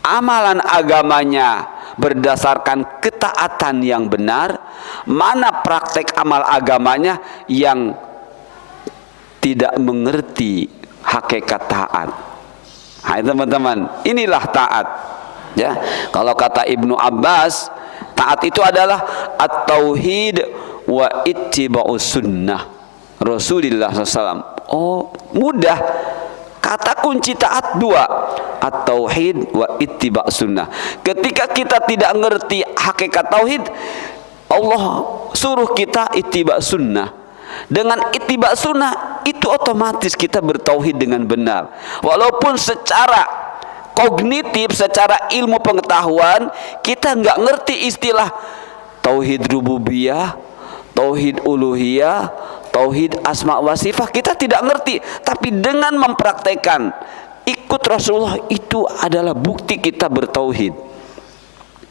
amalan agamanya berdasarkan ketaatan yang benar, mana praktek amal agamanya yang tidak mengerti hakikat taat. Hai teman-teman, inilah taat. Ya, kalau kata Ibnu Abbas, taat itu adalah at-tauhid wa ittiba'us sunnah Rasulullah SAW. Oh, mudah. Kata kunci taat dua, at-tauhid wa ittiba' sunnah. Ketika kita tidak ngerti hakikat tauhid, Allah suruh kita ittiba' sunnah. Dengan ittiba' sunnah itu otomatis kita bertauhid dengan benar. Walaupun secara kognitif, secara ilmu pengetahuan kita nggak ngerti istilah tauhid rububiyah, tauhid uluhiyah, tauhid asma wa sifat, kita tidak ngerti. Tapi dengan mempraktekkan ikut Rasulullah, itu adalah bukti kita bertauhid.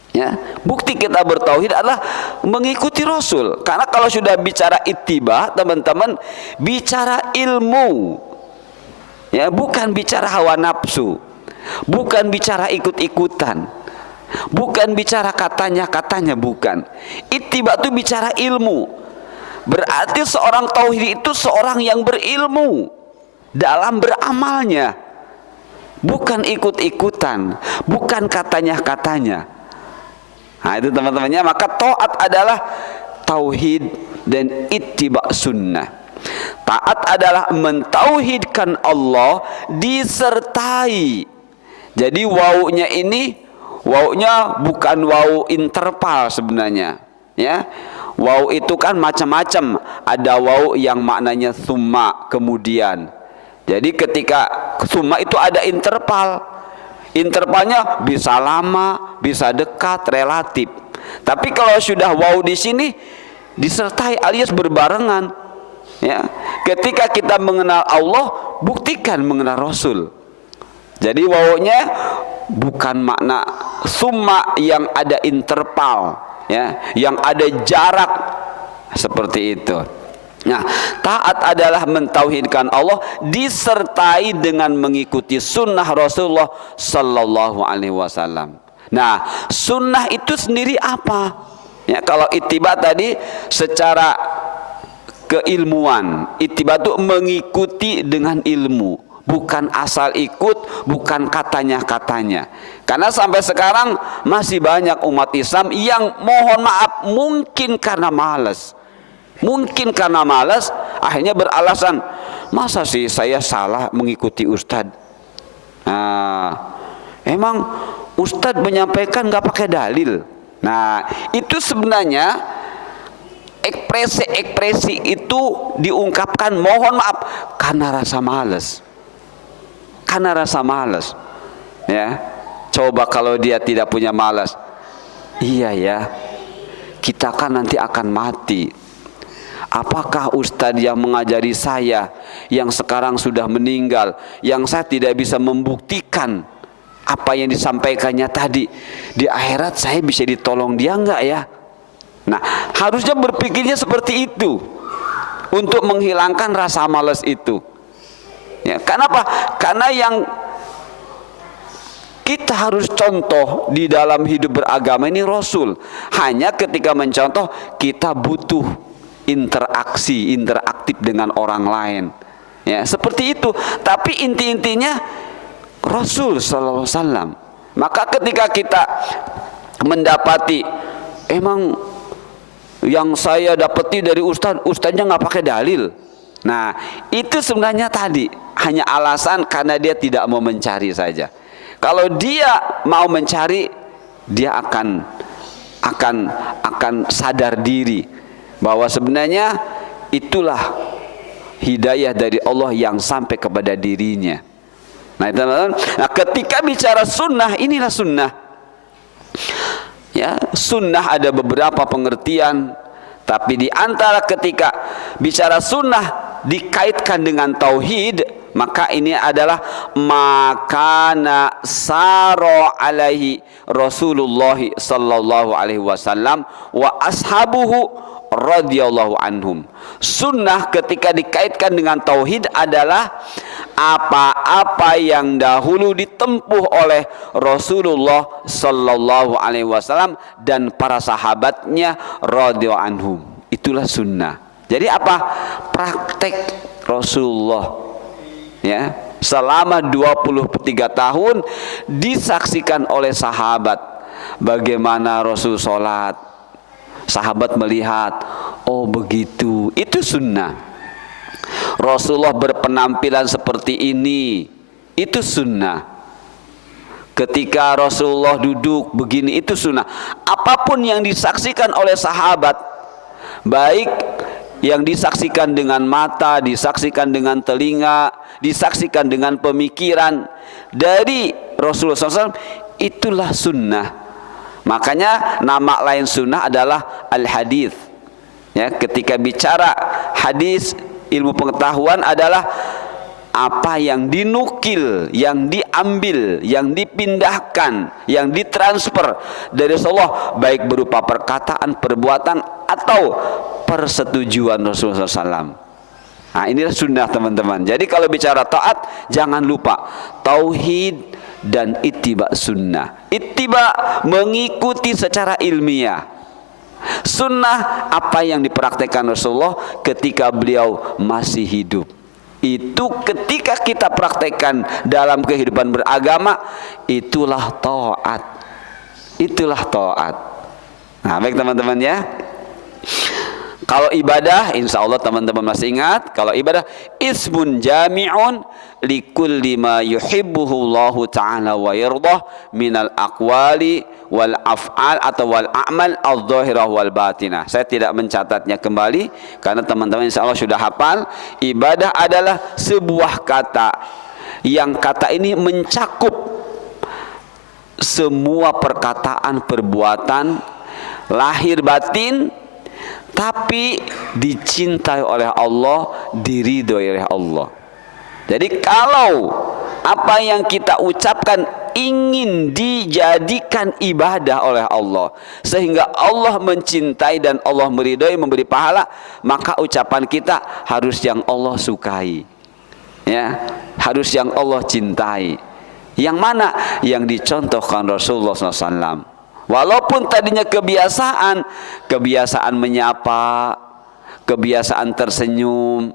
Ya, bukti kita bertauhid adalah mengikuti Rasul. Karena kalau sudah bicara ittiba, teman-teman, bicara ilmu. Ya, bukan bicara hawa nafsu. Bukan bicara ikut-ikutan. Bukan bicara katanya-katanya, bukan. Ittiba itu bicara ilmu. Berarti seorang tauhid itu seorang yang berilmu dalam beramalnya, bukan ikut-ikutan, bukan katanya-katanya. Nah itu teman-temannya, maka taat adalah tauhid dan ittiba' sunnah. Taat adalah mentauhidkan Allah disertai. Jadi wawunya ini, wawunya bukan wawu interval sebenarnya, ya. Waw itu kan macam-macam. Ada waw yang maknanya summa, kemudian. Jadi ketika summa itu ada interval. Intervalnya bisa lama, bisa dekat, relatif. Tapi kalau sudah waw di sini disertai alias berbarengan. Ya. Ketika kita mengenal Allah, buktikan mengenal Rasul. Jadi wawnya bukan makna summa yang ada interval, ya, yang ada jarak seperti itu. Nah, taat adalah mentauhidkan Allah disertai dengan mengikuti sunnah Rasulullah Sallallahu Alaihi Wasallam. Nah, sunnah itu sendiri apa? Ya, kalau ittiba tadi secara keilmuan, ittiba itu mengikuti dengan ilmu. Bukan asal ikut, bukan katanya-katanya. Karena sampai sekarang masih banyak umat Islam yang mohon maaf mungkin karena malas. Mungkin karena malas akhirnya beralasan, masa sih saya salah mengikuti ustadz? Nah, emang ustadz menyampaikan nggak pakai dalil. Nah, itu sebenarnya ekspresi itu diungkapkan mohon maaf karena rasa malas. Karena rasa malas, ya. Coba kalau dia tidak punya malas, iya ya, kita kan nanti akan mati. Apakah ustadz yang mengajari saya, yang sekarang sudah meninggal, yang saya tidak bisa membuktikan apa yang disampaikannya tadi, di akhirat saya bisa ditolong dia enggak ya? Nah, harusnya berpikirnya seperti itu untuk menghilangkan rasa malas itu. Ya, kenapa? Karena yang kita harus contoh di dalam hidup beragama ini Rasul. Hanya ketika mencontoh kita butuh interaksi, interaktif dengan orang lain. Ya, seperti itu. Tapi inti-intinya Rasul Sallallahu Alaihi Wasallam. Maka ketika kita mendapati emang yang saya dapati dari ustadznya nggak pakai dalil. Nah, itu sebenarnya tadi hanya alasan karena dia tidak mau mencari saja. Kalau dia mau mencari, dia akan sadar diri bahwa sebenarnya itulah hidayah dari Allah yang sampai kepada dirinya. Nah, teman-teman, nah, ketika bicara sunnah, inilah sunnah. Ya, sunnah ada beberapa pengertian, tapi di antara ketika bicara sunnah dikaitkan dengan tauhid, maka ini adalah makana saro alaihi Rasulullah sallallahu alaihi wasallam wa ashabuhu radhiyallahu anhum. Sunnah ketika dikaitkan dengan tauhid adalah apa-apa yang dahulu ditempuh oleh Rasulullah sallallahu alaihi wasallam dan para sahabatnya radhiyallahu anhum. Itulah sunnah. Jadi apa? Praktek Rasulullah. Ya, selama 23 tahun disaksikan oleh sahabat bagaimana Rasul sholat. Sahabat melihat, oh begitu, itu sunnah. Rasulullah berpenampilan seperti ini, itu sunnah. Ketika Rasulullah duduk begini, itu sunnah. Apapun yang disaksikan oleh sahabat, baik yang disaksikan dengan mata, disaksikan dengan telinga, disaksikan dengan pemikiran dari Rasulullah SAW, itulah sunnah. Makanya nama lain sunnah adalah al-hadis. Ya, ketika bicara hadis, ilmu pengetahuan adalah apa yang dinukil, yang diambil, yang dipindahkan, yang ditransfer dari Rasulullah, baik berupa perkataan, perbuatan, atau persetujuan Rasulullah SAW. Nah, inilah sunnah, teman-teman. Jadi kalau bicara taat, jangan lupa tauhid dan ittiba sunnah. Ittiba mengikuti secara ilmiah. Sunnah apa yang dipraktekkan Rasulullah ketika beliau masih hidup. Itu ketika kita praktekkan dalam kehidupan beragama, itulah taat. Itulah taat. Nah, baik teman-teman ya. Kalau ibadah, insya Allah teman-teman masih ingat, kalau ibadah ismun jami'un likulli ma yuhibbuhu Allahu ta'ala wa yardah minal aqwali wal af'al atau wal a'mal al-zahirah wal batinah. Saya tidak mencatatnya kembali karena teman-teman insya Allah sudah hafal. Ibadah adalah sebuah kata yang kata ini mencakup semua perkataan, perbuatan, lahir batin, tapi dicintai oleh Allah, diridhoi oleh Allah. Jadi kalau apa yang kita ucapkan ingin dijadikan ibadah oleh Allah, sehingga Allah mencintai dan Allah meridhoi, memberi pahala, maka ucapan kita harus yang Allah sukai, ya, harus yang Allah cintai. Yang mana? Yang dicontohkan Rasulullah SAW. Walaupun tadinya kebiasaan menyapa, kebiasaan tersenyum,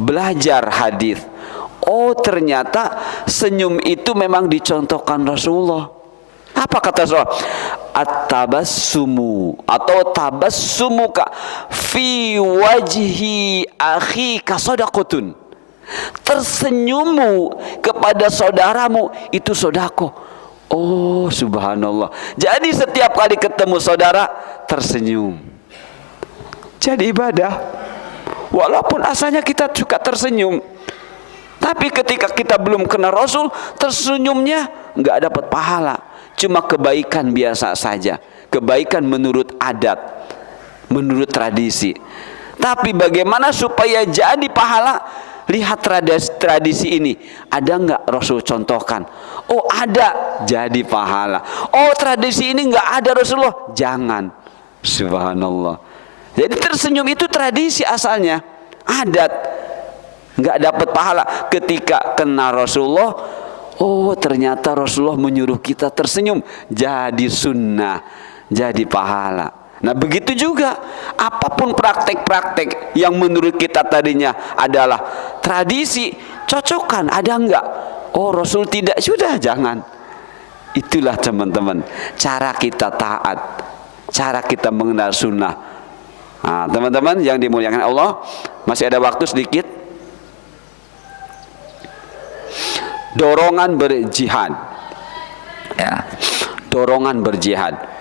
belajar hadis. Oh, ternyata senyum itu memang dicontohkan Rasulullah. Apa kata Rasulullah? At-tabassumu atau tabassumuka fi wajhi akhika shadaqatun. Tersenyummu kepada saudaramu itu sedekah. Oh, subhanallah. Jadi setiap kali ketemu saudara tersenyum. Jadi ibadah. Walaupun asalnya kita suka tersenyum, tapi ketika kita belum kenal Rasul, tersenyumnya nggak dapat pahala. Cuma kebaikan biasa saja. Kebaikan menurut adat, menurut tradisi. Tapi bagaimana supaya jadi pahala? Lihat tradisi ini, ada nggak Rasul contohkan? Oh ada, jadi pahala. Oh tradisi ini nggak ada Rasulullah, jangan. Subhanallah. Jadi tersenyum itu tradisi asalnya, adat, nggak dapat pahala. Ketika kena Rasulullah, oh ternyata Rasulullah menyuruh kita tersenyum, jadi sunnah, jadi pahala. Nah begitu juga apapun praktek-praktek yang menurut kita tadinya adalah tradisi, cocokkan, ada enggak? Oh Rasul tidak, sudah jangan. Itulah teman-teman cara kita taat, cara kita mengenal sunnah. Nah, teman-teman yang dimuliakan Allah, masih ada waktu sedikit. Dorongan berjihad, ya, dorongan berjihad.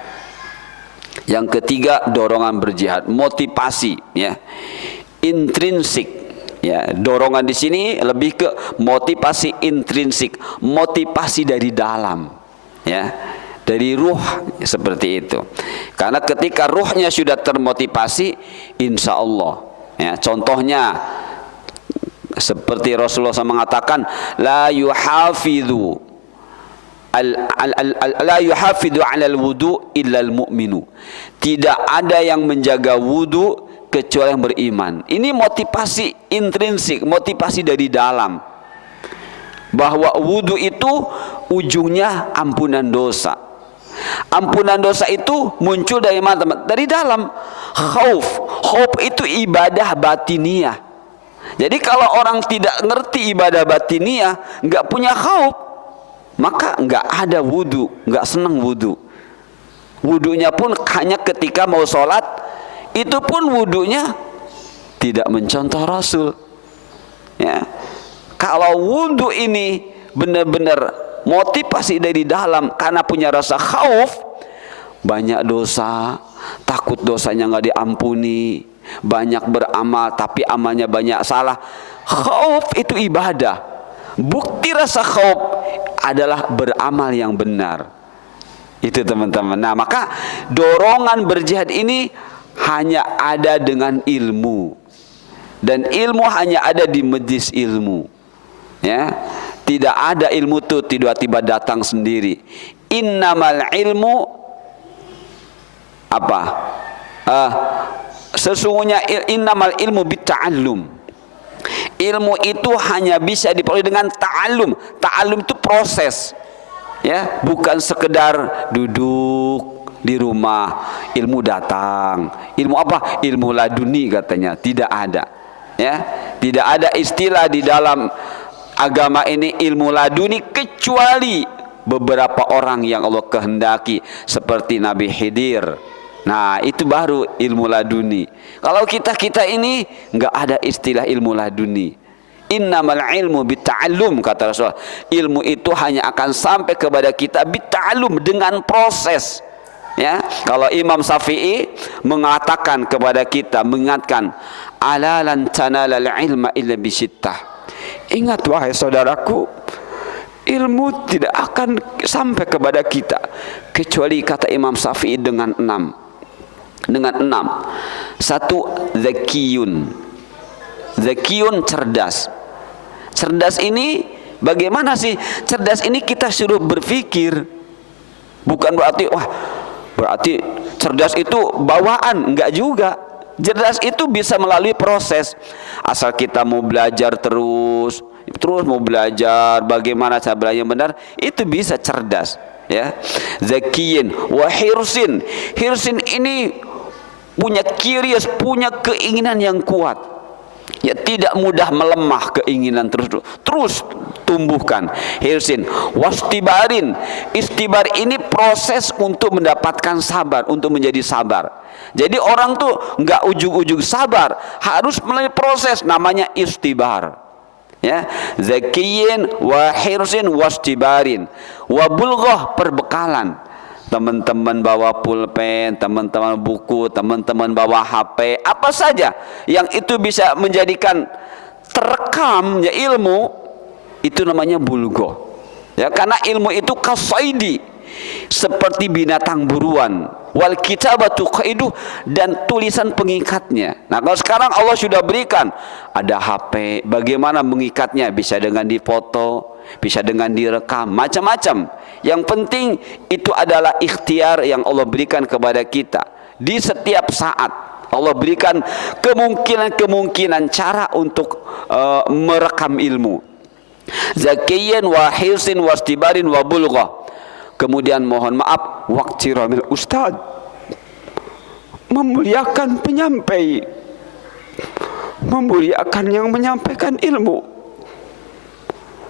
Yang ketiga, dorongan berjihad, motivasi, ya. intrinsik. Ya, dorongan di sini lebih ke motivasi intrinsik, motivasi dari dalam, ya, dari ruh, seperti itu. Karena ketika ruhnya sudah termotivasi, insya Allah, ya, contohnya seperti Rasulullah SAW mengatakan, la yuhafidhu la yuhafidhu 'alal wudu illal mu'minu. Tidak ada yang menjaga wudu kecuali yang beriman. Ini motivasi intrinsik, motivasi dari dalam, bahwa wudu itu ujungnya ampunan dosa. Ampunan dosa itu muncul dari mana, teman? Dari dalam. Khauf itu ibadah batiniah. Jadi kalau orang tidak ngerti ibadah batiniah, nggak punya khauf, maka nggak ada wudu, nggak senang wudu. Wudunya pun hanya ketika mau sholat, itu pun wudunya tidak mencontoh Rasul. Ya. Kalau wudu ini benar-benar motivasi dari dalam karena punya rasa khauf, banyak dosa, takut dosanya nggak diampuni, banyak beramal tapi amalnya banyak salah. Khauf itu ibadah. Bukti rasa khauf adalah beramal yang benar. Itu teman-teman. Nah, maka dorongan berjihad ini hanya ada dengan ilmu, dan ilmu hanya ada di majlis ilmu, ya. Tidak ada ilmu itu tiba-tiba datang sendiri. Innamal ilmu apa? Sesungguhnya innamal ilmu bitta'allum. Ilmu itu hanya bisa diperoleh dengan ta'allum. Ta'allum itu proses, ya, bukan sekedar duduk di rumah, ilmu datang. Ilmu apa? Ilmu laduni katanya. Tidak ada, ya. Tidak ada istilah di dalam agama ini ilmu laduni kecuali beberapa orang yang Allah kehendaki, seperti Nabi Khidir. Nah, itu baru ilmu laduni. Kalau kita ini nggak ada istilah ilmu laduni. Innamal ilmu bitta'allum, kata Rasulullah. Ilmu itu hanya akan sampai kepada kita bitta'allum, dengan proses. Ya, kalau Imam Syafi'i mengatakan kepada kita, mengingatkan, ala lan tanalal ilma illa bisittah. Ingat wahai saudaraku, ilmu tidak akan sampai kepada kita kecuali, kata Imam Syafi'i, dengan 6. Dengan 6. 1, zakiyun. Zakiyun, cerdas. Cerdas ini bagaimana sih? Cerdas ini kita suruh berpikir. Bukan berarti cerdas itu bawaan, enggak juga. Cerdas itu bisa melalui proses. Asal kita mau belajar terus mau belajar bagaimana cara belajar yang benar, itu bisa cerdas, ya. Zakiyin wa hirsin. Hirsin ini punya curious, punya keinginan yang kuat. Ya, tidak mudah melemah keinginan, terus tumbuhkan. Hirsin wastibarin. Istibar ini proses untuk mendapatkan sabar, untuk menjadi sabar. Jadi orang tuh nggak ujug-ujug sabar, harus melalui proses, namanya istibar. Ya, zakiyin wa hirsin wastibarin wa bulghah, perbekalan. Teman-teman bawa pulpen, teman-teman buku, teman-teman bawa HP, apa saja yang itu bisa menjadikan terekam, ya, ilmu, itu namanya bulgo. Ya, karena ilmu itu kasaidi, seperti binatang buruan. Wal kitabatu qaidu, dan tulisan pengikatnya. Nah, kalau sekarang Allah sudah berikan, ada HP, bagaimana mengikatnya? Bisa dengan difoto, bisa dengan direkam, macam-macam. Yang penting itu adalah ikhtiar yang Allah berikan kepada kita. Di setiap saat Allah berikan kemungkinan cara untuk merekam ilmu. Zakiyin wa hirsin wastibarin wa bulghah. Kemudian mohon maaf, waqtiramil ustad, memuliakan penyampai, memuliakan yang menyampaikan ilmu.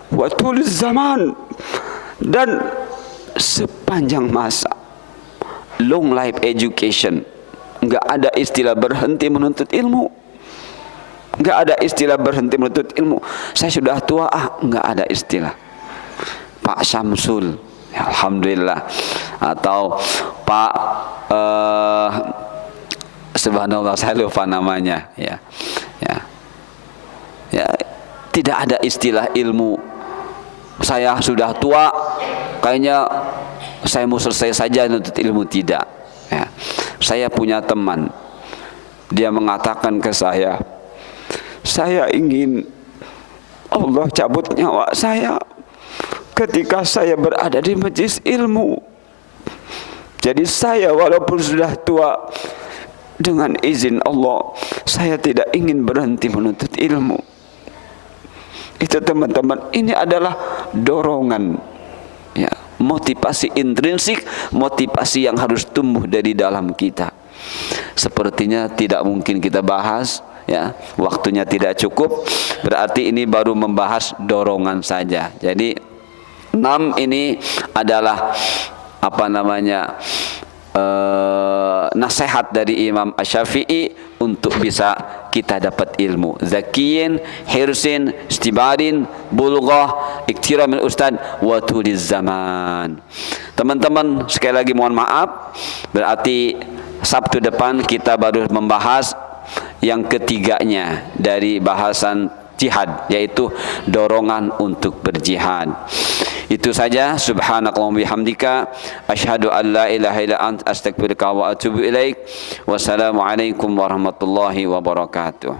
Watul zaman, dan sepanjang masa. Long life education. Enggak ada istilah berhenti menuntut ilmu. Enggak ada istilah berhenti menuntut ilmu. Saya sudah tua, enggak ada istilah. Pak Syamsul, alhamdulillah. Atau Pak subhanallah, saya lupa namanya, ya. Ya. Ya, tidak ada istilah ilmu saya sudah tua, kayaknya saya mau selesai saja menuntut ilmu, tidak. Ya. Saya punya teman, dia mengatakan ke saya ingin Allah cabut nyawa saya ketika saya berada di majelis ilmu. Jadi saya walaupun sudah tua, dengan izin Allah, saya tidak ingin berhenti menuntut ilmu. Itu teman-teman, ini adalah dorongan, ya, motivasi intrinsik, motivasi yang harus tumbuh dari dalam kita. Sepertinya tidak mungkin kita bahas, ya, waktunya tidak cukup. Berarti ini baru membahas dorongan saja. Jadi 6 ini adalah apa namanya, nasihat dari Imam Asy-Syafi'i untuk bisa kita dapat ilmu. Zakiyin, hirsin, istibarin, bulghah, iktiramil ustad, wa tuliz zaman. Teman-teman, sekali lagi mohon maaf, berarti Sabtu depan kita baru membahas yang ketiganya dari bahasan jihad, yaitu dorongan untuk berjihad. Itu saja. Subhanakallahumma bihamdika asyhadu an la ilaha illa anta astaghfiruka wa atubu ilaik. Wassalamualaikum warahmatullahi wabarakatuh.